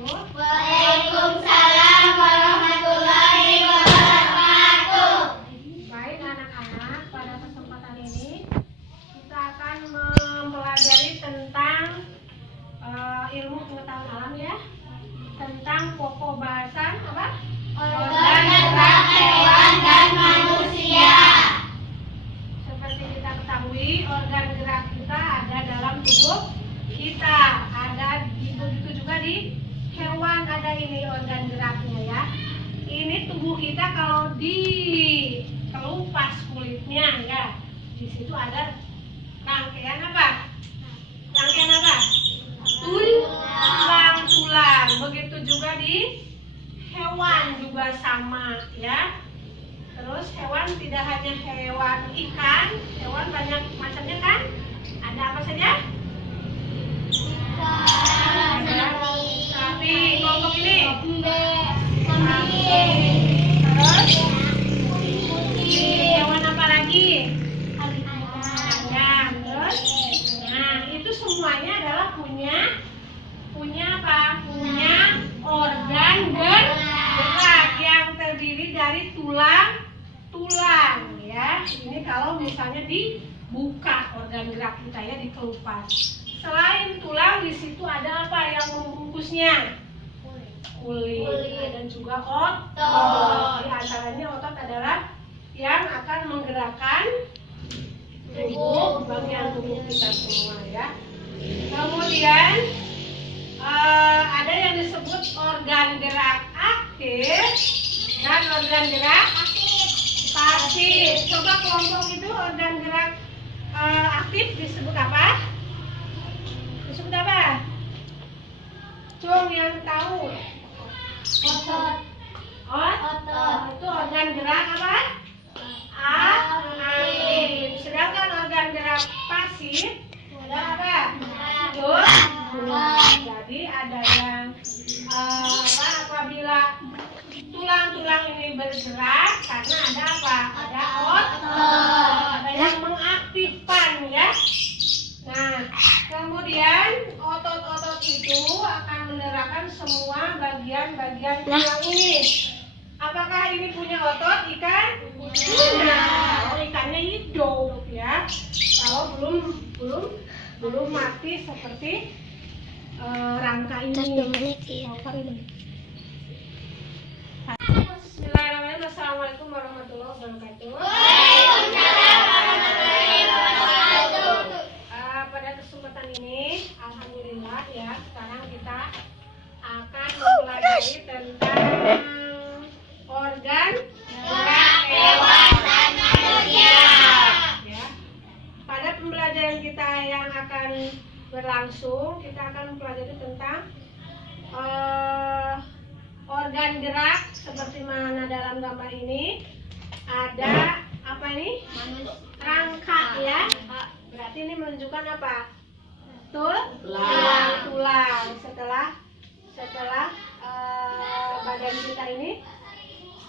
wabarakatuh. Waalaikumsalam warahmatullahi wabarakatuh. Baik anak-anak, pada kesempatan ini kita akan mempelajari tentang ilmu pengetahuan alam ya, tentang pokok bahasan apa? Organ gerak hewan dan manusia. Seperti kita ketahui, organ gerak kita ada dalam tubuh kita, ada begitu juga di hewan ada ini organ geraknya ya. Ini tubuh kita kalau dikelupas kulitnya ya, di situ ada rangkaian apa? Rangkaian apa? Tulang. Begitu juga di hewan juga sama ya. Terus hewan tidak hanya hewan ikan, hewan banyak macamnya kan? Ada apa saja? Ada sapi, kelompok ini. Terus hewan apa lagi? Ayam. Terus, nah itu semuanya adalah punya apa? Punya organ gerak yang terdiri dari tulang ya. Ini kalau misalnya dibuka organ gerak kita ya, dikelupas. Selain tulang, di situ ada apa yang membungkusnya? Kulit. Dan juga otot. Di antaranya otot adalah yang akan menggerakkan bagian tubuh kita semua ya. Kemudian ada yang disebut organ gerak aktif dan organ gerak pasif. Coba kelompok itu organ gerak aktif disebut apa? Disebut apa? Cung yang tahu. Otot. Itu organ gerak apa? Aktif. Sedangkan organ gerak pasif ada apa? Jadi ada yang apabila tulang-tulang ini bergerak karena ada apa? Ada otot. Ada yang mengaktifkan ya. Nah, kemudian otot-otot itu akan menggerakkan semua bagian-bagian tulang ini. Apakah ini punya otot ikan? Punya. Kalau ikannya hidup ya. Kalau belum mati seperti rangka ini. Bismillahirrahmanirrahim. Assalamualaikum warahmatullahi wabarakatuh. Waalaikumsalam warahmatullahi wabarakatuh. Pada kesempatan ini, alhamdulillah ya, sekarang kita akan mempelajari tentang organ Gerak hewan dan manusia. ya. Pada pembelajaran kita yang akan berlangsung, kita akan mempelajari tentang organ gerak seperti mana dalam gambar ini. Ada apa ini? Rangka ya. Berarti ini menunjukkan apa? Tulang. Setelah badan kita ini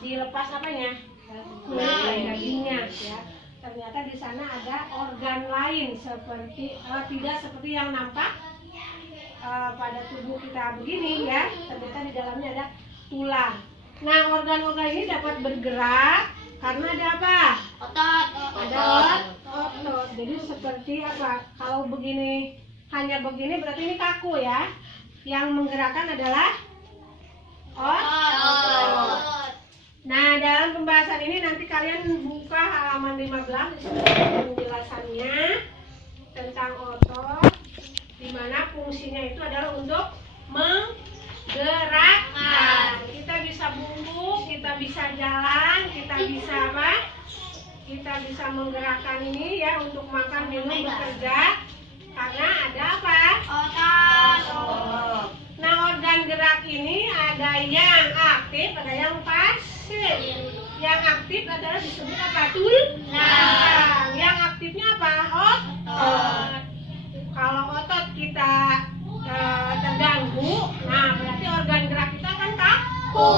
dilepas apanya? Dagingnya ya. Ternyata di sana ada organ lain seperti tidak seperti yang nampak pada tubuh kita begini ya. Ternyata di dalamnya ada tulang. Nah, organ-organ ini dapat bergerak karena ada apa? Ada otot. Jadi seperti apa? Kalau begini, hanya begini berarti ini kaku ya. Yang menggerakkan adalah otot. Nah, dalam pembahasan ini nanti kalian buka halaman 15 di sini penjelasannya tentang otot, di mana fungsinya itu adalah untuk menggerakkan. Kita bisa bungkuk, kita bisa jalan, kita bisa apa? Kita bisa menggerakkan ini ya untuk makan, minum, bekerja karena ada apa? Otot. Nah, organ gerak ini ada yang aktif, ada yang pasif. Yang aktif adalah disebut apa? Tulang. Yang aktifnya apa? Otot. Kalau otot kita terganggu, nah berarti organ gerak kita akan kaku,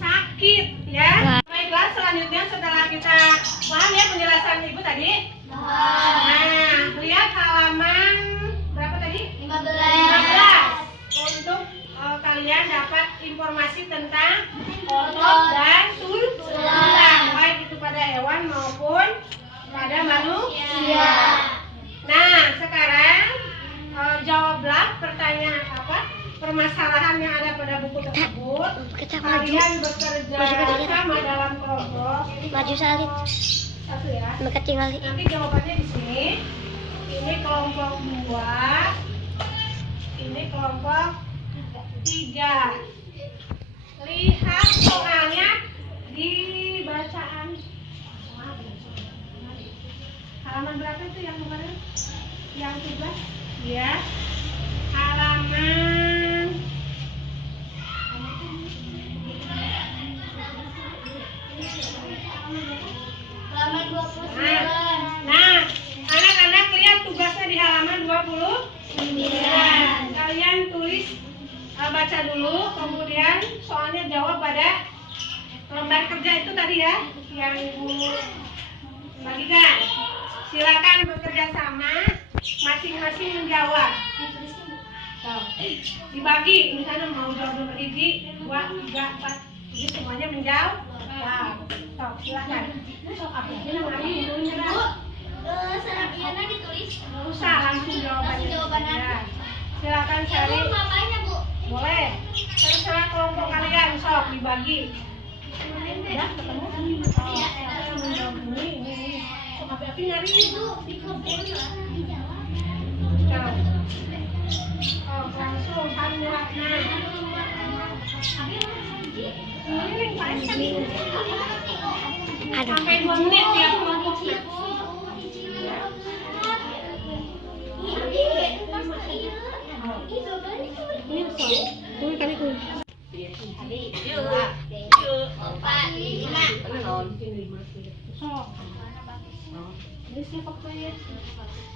sakit ya. Baiklah, selanjutnya setelah kita paham ya penjelasan ibu tadi. Nah, lihat halaman berapa tadi? 15. Untuk kalian kalian dapat informasi tentang otot dan tulang, baik itu pada hewan maupun pada manusia. Nah, sekarang jawablah pertanyaan permasalahan yang ada pada buku tersebut. Kalian bekerja sama dalam kelompok. Maju salib. Satu ya. Nanti jawabannya di sini. Ini kelompok 2. Ini kelompok 3. Lihat soalnya di bacaan. Halaman berapa itu yang kemarin? Yang 17? Ya. Halaman Halaman 29. Nah, anak-anak lihat tugasnya di halaman 29. Kalian tulis, baca dulu, kemudian soalnya jawab pada lembar kerja itu tadi ya, yang Ibu bagikan. Silakan bekerja sama, masing-masing menjawab. Dibagi, misalnya mau jawab nomor 1, 2, 3, 4, jadi semuanya menjawab. Silakan. Serapiana ditulis. Nggak usah, langsung jawabannya. Jawabannya. Ya. Silakan Bu, cari. ngapainnya, Bu? Boleh. Terserah kelompok kalian, sok dibagi. Udah ketemu? Iya. Menjawab ini. Sok api-api nyari. Bu, di kebun lah. Langsung Hani Ratna. Ini sampai 2 menit ya kelompoknya.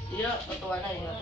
Iya, ketuanya ya.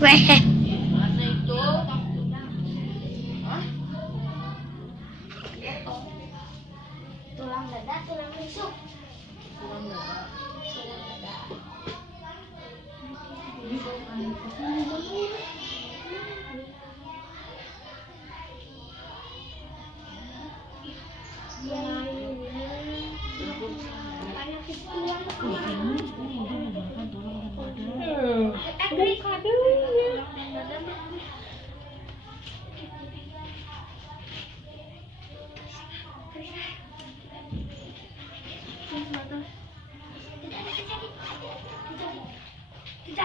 Mana itu? Hah? Tulang dada, tulang rusuk. Tulang dada.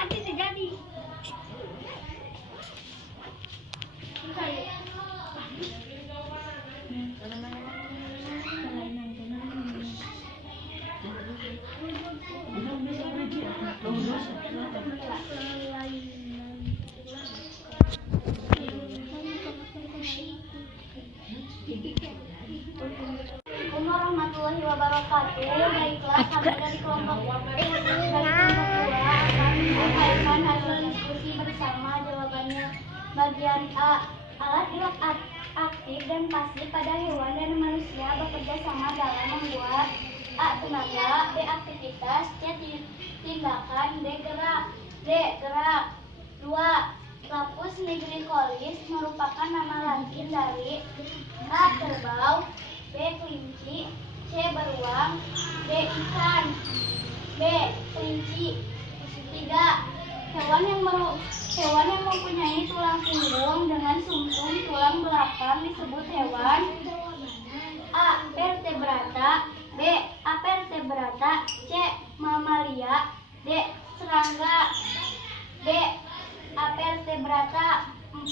Terjadi. Assalamualaikum warahmatullahi wabarakatuh. Baiklah, kami dari kelompok 2 akan menyampaikan hasil diskusi bersama. Jawabannya bagian A. Alat gerak aktif dan pasif pada hewan dan manusia bekerja sama dalam membuat A. Tenaga, B. Aktivitas, C. Tindakan, D. Gerak. D. Gerak. 2. Lapus nigricollis merupakan nama latin dari A. Kerbau, B. Kelinci, C. Beruang, D. Ikan, B. Kelinci. 3. Hewan yang mempunyai tulang punggung dengan sumsum tulang belakang disebut hewan A. Vertebrata, B. Avertebrata, C. Mamalia, D. Serangga. D. Avertebrata. 4.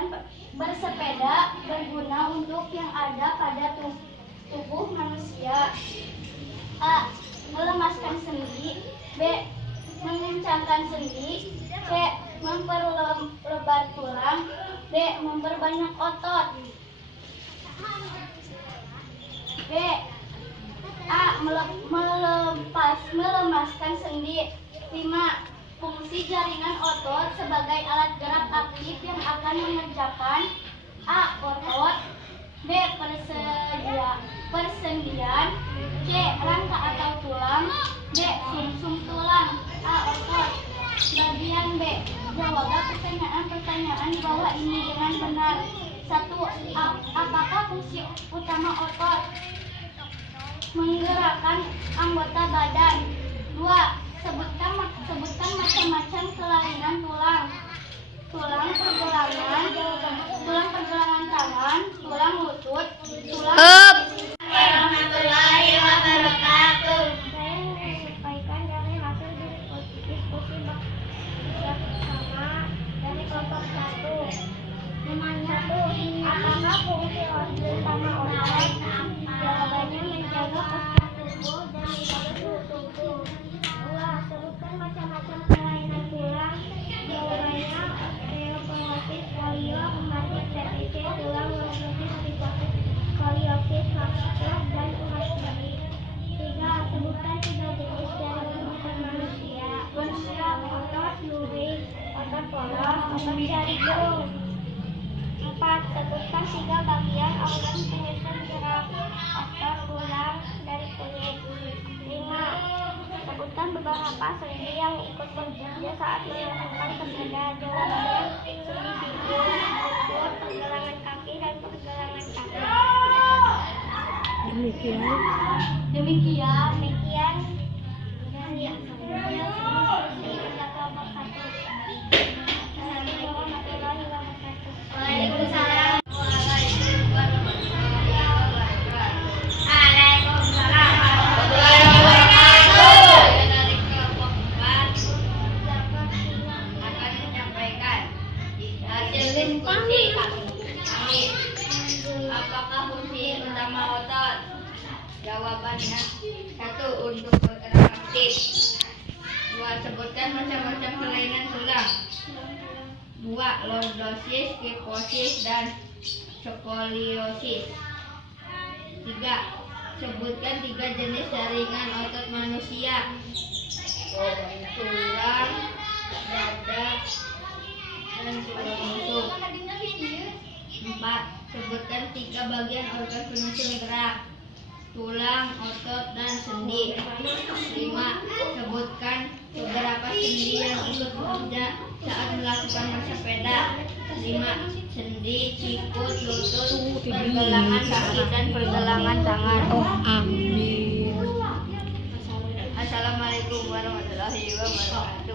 Kemudian bersepeda berguna untuk yang ada pada tubuh manusia. A. Melemaskan sendi. B. Mengencangkan sendi. C. Memperlebar tulang. D. Memperbanyak otot. B. A. Melemaskan sendi. 5. Fungsi jaringan otot sebagai alat gerak aktif yang akan mengerjakan A. Otot. B. Persendian. C. Rangka atau tulang. D. Sumsum tulang. A. Otot. Bagian B. Jawablah pertanyaan-pertanyaan di bawah ini dengan benar. 1. Apakah fungsi utama otot? Menggerakkan anggota badan. 2. Sebutkan macam-macam kelainan tulang. Tulang pergelangan tangan, tulang lutut, tulang warahmatullahi wabarakatuh. Saya menyampaikan dari hasil diskusi bersama dari kelompok 1. Namanya apakah fungsi utama otot? Jawabannya menjaga postur tubuh dan menjaga suhu tubuh. 2. Sebutkan macam-macam kelainan tulang. Jawabannya osteoporosis, skoliosis, TBC, tulang lumpur, kistosis, skoliosis, fracture, dan tulang sendi. 3. Sebutkan 3 jenis jaringan otot manusia. Otot luring, otot polos, otot jantung. 4. Sebutkan 3 bagian organ penyusun gerak. Otot, tulang, dan kulit. 5. Sebutkan beberapa sendi yang ikut bekerja saat melakukan sepeda. Jawabannya sendi pinggul, lutut, pergelangan kaki, dan pergelangan tangan. Demikian kelompok 1. Assalamualaikum warahmatullahi wabarakatuh. Waalaikumsalam. Apakah fungsi utama otot? Jawabannya 1. Untuk bergerak aktif. 2. Sebutkan macam-macam kelainan tulang. 2. Lordosis, kifosis, dan skoliosis. 3. Sebutkan 3 jenis jaringan otot manusia. Tulang, dada, dan tulang rusuk. 4. Sebutkan 3 bagian organ penyusun gerak. Tulang, otot, dan sendi. 5. Sebutkan beberapa sendi yang ikut bekerja saat melakukan bersepeda. 5. Sendi, sikut, lutut, pergelangan kaki, dan pergelangan tangan. Amin. Assalamualaikum warahmatullahi wabarakatuh.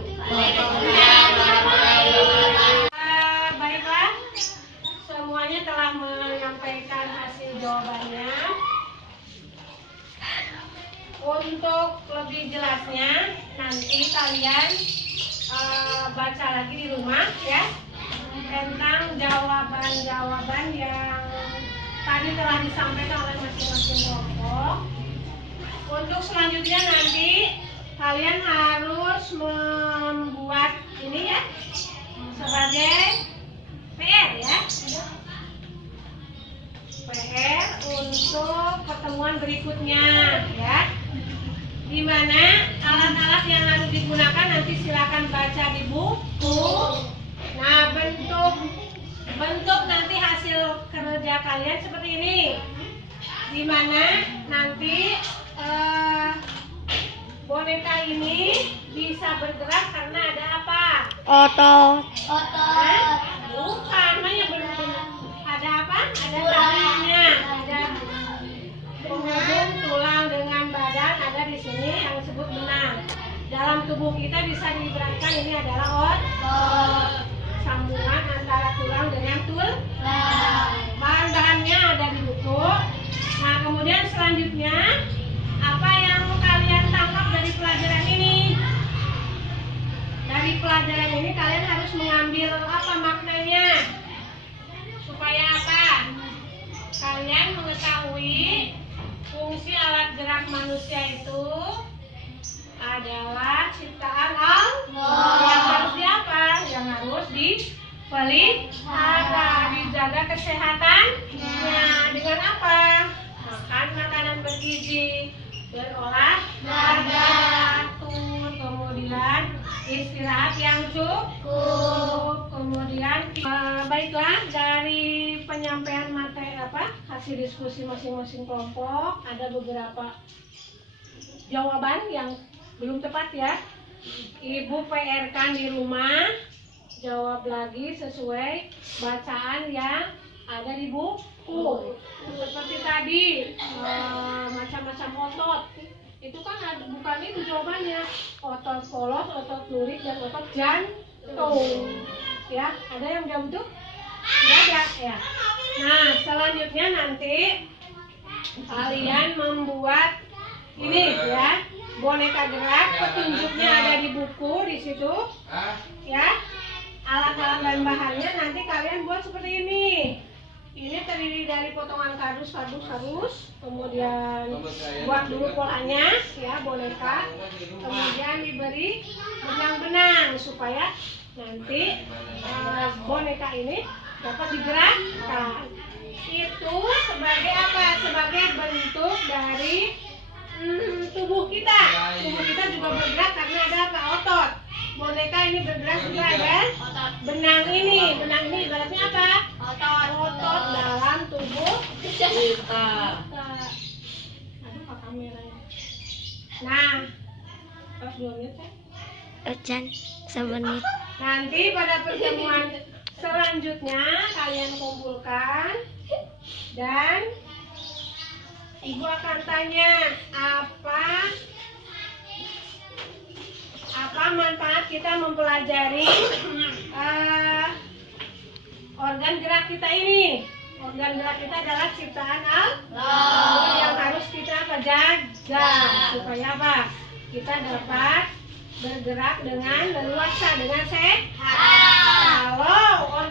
Baiklah, semuanya telah menyampaikan hasil jawabannya. Untuk lebih jelasnya, nanti kalian baca lagi di rumah ya tentang jawaban-jawaban yang tadi telah disampaikan oleh masing-masing kelompok. Untuk selanjutnya nanti kalian harus membuat ini ya sebagai PR ya. PR untuk pertemuan berikutnya ya. Di mana alat-alat yang harus digunakan nanti silakan baca di buku. Nah, bentuk nanti hasil kerja kalian seperti ini. Di mana nanti boneka ini bisa bergerak karena ada apa? Otot. Bukan, namanya benar. Ada apa? Ada tangannya, ada kemudian tulang dengan badan ada di sini yang disebut benang. Dalam tubuh kita bisa diibaratkan ini adalah otot. Sambungan antara tulang dengan tulang. Bahan-bahannya ada di buku. Nah, kemudian selanjutnya apa yang kalian tangkap dari pelajaran ini? Dari pelajaran ini kalian harus mengambil apa maknanya? gerak manusia itu adalah ciptaan Allah. Yang harus diapa? Yang harus dipelihara, dijaga kesehatannya dengan apa? Makan makanan bergizi, berolahraga, kemudian istirahat yang cukup, kemudian baiklah, dari penyampaian materi hasil diskusi masing-masing kelompok ada beberapa jawaban yang belum tepat ya. Ibu PR-kan di rumah, jawab lagi sesuai bacaan yang ada di buku. Seperti tadi macam-macam otot itu kan ada, bukan itu jawabannya, otot polos, otot lurik, dan otot jantung ya. Ada yang jawab itu? Tidak ada ya. Nah selanjutnya nanti kalian membuat ini ya, boneka gerak, petunjuknya ada di buku di situ ya. Alat-alat dan bahannya nanti kalian buat seperti ini. Ini terdiri dari potongan kardus, kemudian buat dulu polanya ya, boneka, kemudian diberi benang-benang supaya nanti boneka ini dapat digerakkan. Itu sebagai apa? Sebagai bentuk dari tubuh kita. Tubuh kita juga bergerak karena ada apa? Otot. Boneka ini bergerak juga ada benang ini. Benang ini ibaratnya apa? Otot dalam tubuh kita. Aduh, Pak kameranya. Nah, pas 2 menit kan? Ojan, 1 menit. Nanti pada pertemuan selanjutnya kalian kumpulkan dan Ibu akan tanya apa manfaat kita mempelajari organ gerak kita ini. Organ gerak kita adalah ciptaan Allah yang harus kita jaga supaya apa? Kita dapat bergerak dengan leluasa, dengan sehat. Kalau